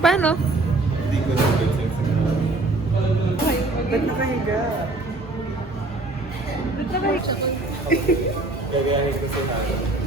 Paano? Ba't nakahiga? Ba't nakahiga? Gagayahin ko si Hana.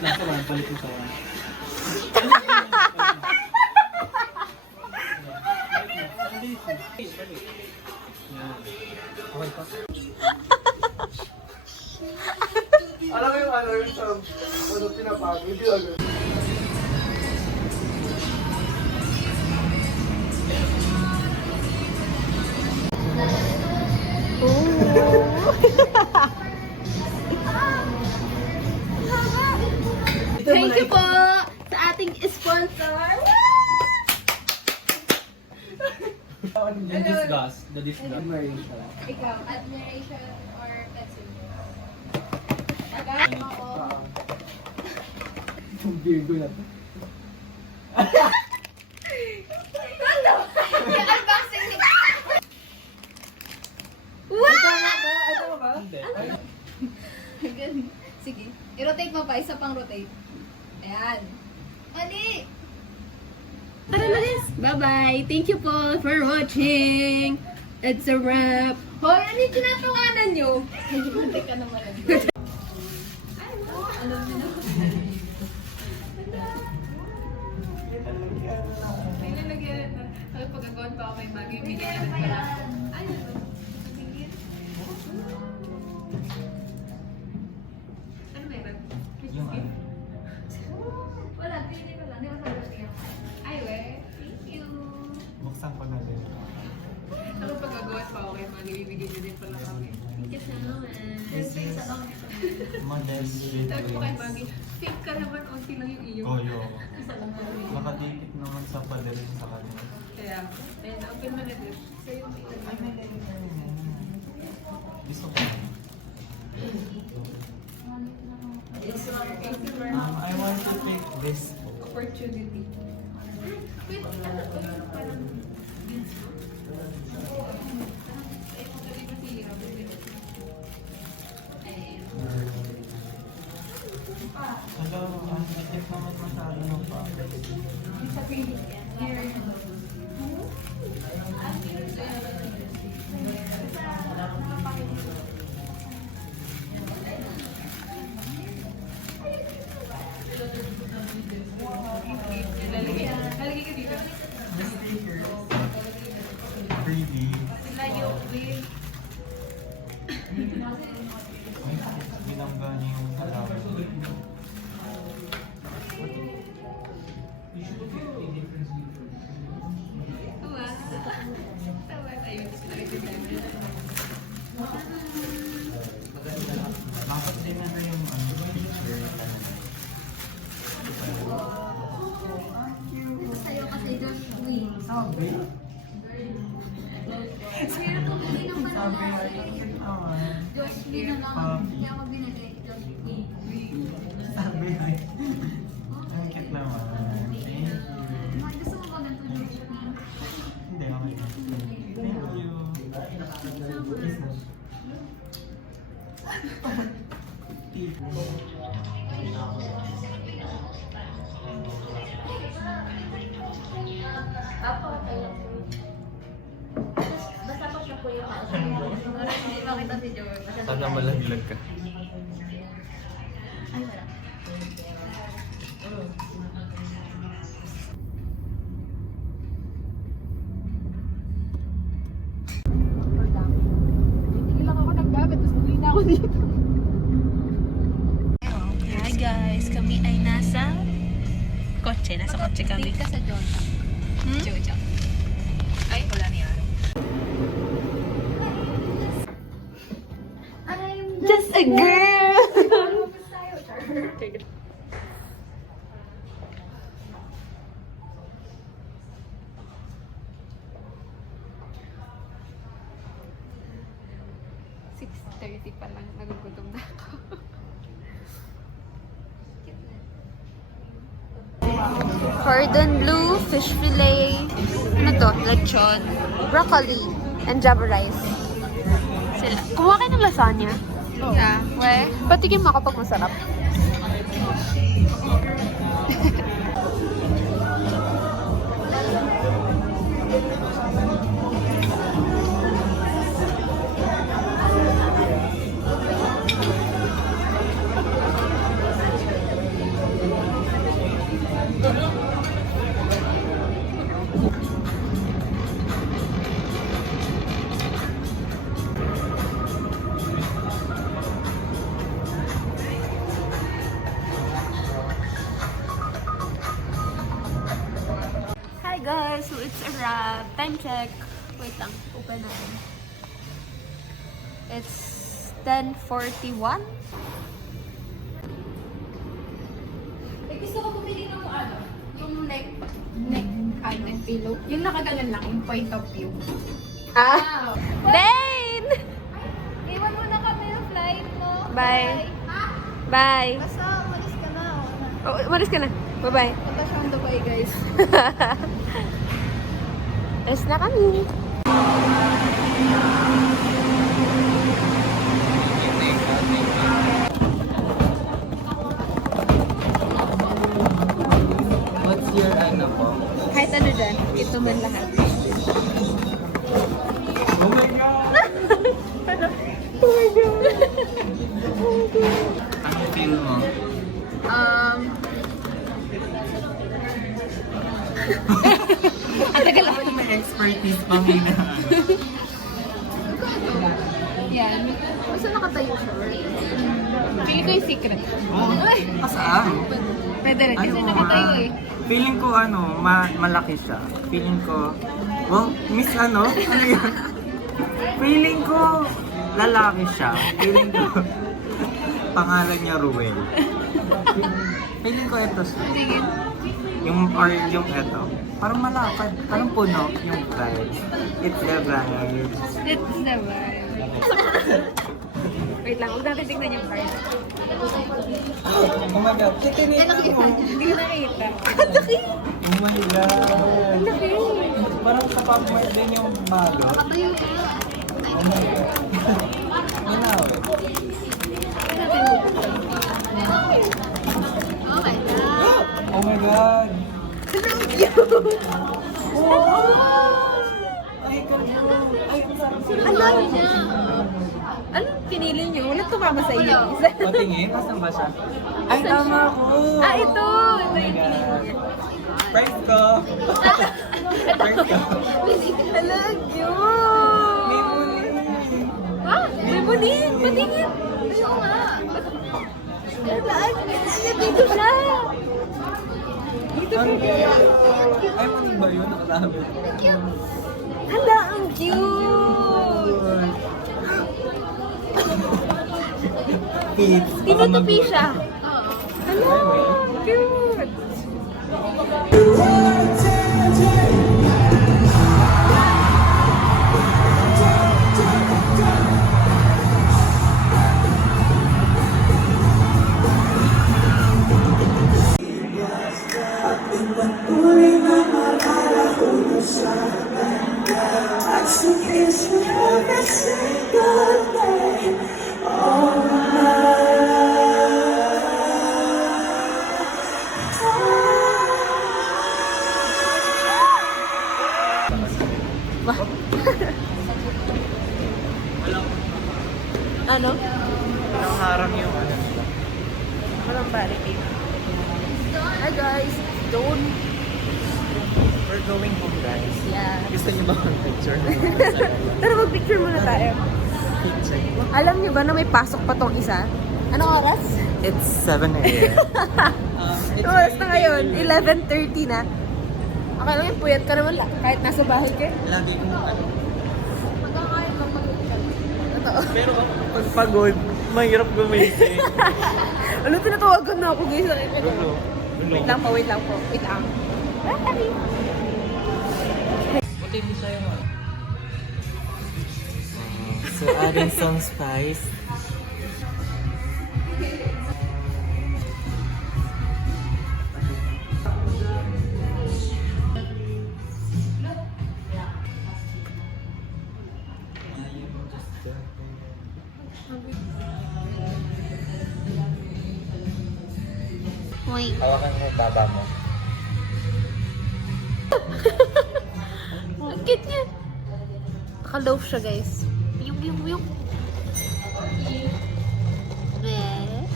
Nasa lang, balik ko sa Alam mo yung ano, yung sa ano pinapagod, hindi agad. Thank you po sa ating sponsor. The disgust. The disgust. Ikaw, admiration or pencil? Agad ako. Yung Virgo na to. Ano? Yung unboxing ni... Wow! Ito ba? Hindi. Sige. I-rotate mo pa. Isa pang rotate. Ayan. Ali! Tara na, guys. Bye-bye. Thank you po for watching. It's a wrap. Hoy, ano yung tinatawanan nyo? Hindi ka naman. Ay, wow. Ano nyo? May lalagyan na. Sabi pag-agawan pa ako may bagay. Bigyan namin pala. Ay, ano? Ano meron? Yung ano? Wala, pili ko lang. Di ba sabi ko? Ay, we. Thank you. Buksan ko na din. Ako pag-agawan pa ako kayo, mag-ibigay nyo din pala kami. Thank you so much. This is modest Sabi ko kay with Maggie, fake ka naman, onti lang yung iyo. Goyo. Isa lang kami. Nakadikit naman sa pader sa kanya. Kaya, ayun, open mo na din. Sa'yo may Ay, may gusto ko. It's our thank you very much. I want to take this. Opportunity. Wait, ano to yung parang beans mo? Ay, sabi ko si Ayun. Hello, ang sakit naman masyado ng pa. Sa piling yan. Here. Lalagay ka dito. The sticker. 3D. Layo, wait. Ay, binangga niya yung halaman. Tawa. Tawa tayo. Bakit din na yung picture? Sa'yo kasi just wait. Sabi. Mahirap kung hindi naman Sabi, ay, cute naman. Just wait na lang. Hindi ako binagay. Just wait. Sabi, ay, ang cute naman. Thank you. Gusto mo ba ganito just wait? Hindi, okay. Basta pag siya po yung hindi makita si George. Sana malaglag ka. Ay, wala. Hindi lang ako naggamit, tapos bumili na ako dito. Hi guys, kami ay nasa kotse. Nasa kotse kami. Ka sa Jonta. Jojo. Ay, wala niya. Just a girl! Pa lang, nagugutom na ako. Cordon bleu, fish fillet, ano to? Lechon, broccoli, and java rice. Sila. Kumuha kayo ng lasagna? Yeah. We? Patikim mo kapag masarap. Hi guys, so it's a wrap. Time check. Wait lang, open natin. It's 10:41. Gusto ko bumili ng ano, yung neck pillow. Yung nakagalan lang, yung point of view. Ah! Dane! Iwan mo na kami ng flight mo. Bye. Bye. Basta, umalis ka na. Oh, umalis ka na. Bye-bye. Punta siyang Dubai, guys. Alis na kami. What's your ano po? Kahit ano dyan, ito man lahat. Oh my God! Ano feel mo? Ang tagal ako. May expertise pang hina. Yan. Basta nakatayo siya. Pili ko yung secret. Oo. Kasaan? Pwede rin. Kasi Ano, nakatayo ah, eh. Feeling ko ano, malaki siya. Feeling ko, well, miss ano? Ano yun? Feeling ko, lalaki siya. Feeling ko, pangalan niya Ruel. Feeling ko ito siya. Sige. Yung ito. Parang malapad. Parang puno yung vibes. It's the vibes. That's the vibe. Wait lang, huwag natin tignan yung card. Oh my God. Titinita mo. Hindi ko nakita. Oh my God. Laki. Parang sa pag-mark din yung bago. Nakatayo ka. Oh my God. Minaw. Oh my God. Oh my God. Ay, kanyo. Ay, ang sarap sila. Alam niya. Anong pinili niyo? Wala tumama sa iyo. Patingin, asan ba siya? Ay, tama ko. Ah, ito. Oh my God. Prank ko. Prank ko. Hello, cute. May muli. Ha? May bunin. Patingin. Oo nga. Dito siya. Dito Ang siya. cute. Ay, muli ba yun? Nakatabi. Hala, ang cute. Kids. Tinutupi siya. Hello, cute. Patuloy na maalala ko na sana at Ano? Walang harang yung ano nila. Walang barricade. Hi guys, don't. We're going home, guys. Yeah. Gusto niyo ba ang picture? Pero mag-picture muna tayo. Picture. Alam niyo ba na may pasok pa tong isa? Anong oras? It's 7 a.m. Anong oras na ngayon? 11:30 na. Okay lang yung puyat ka naman lang. Kahit nasa bahay ka. Lagi kong ano. Magkakain lang Totoo. Pero pag pagod, mahirap gumising. Ano, tinatawagan na ako guys. Gulo. Wait lang po, wait lang po. Wait lang. Buti hindi siya yung so, adding some spice. Wait. Hawakan mo yung baba mo. Ang cute niya. Naka-loaf siya guys. Yung. Eh.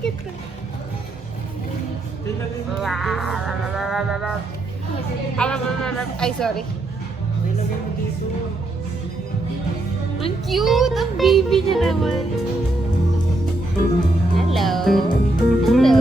Cute ka. Ay, sorry. Nilagay mo dito. Ang cute! Ang baby niya naman. Hello. Hello.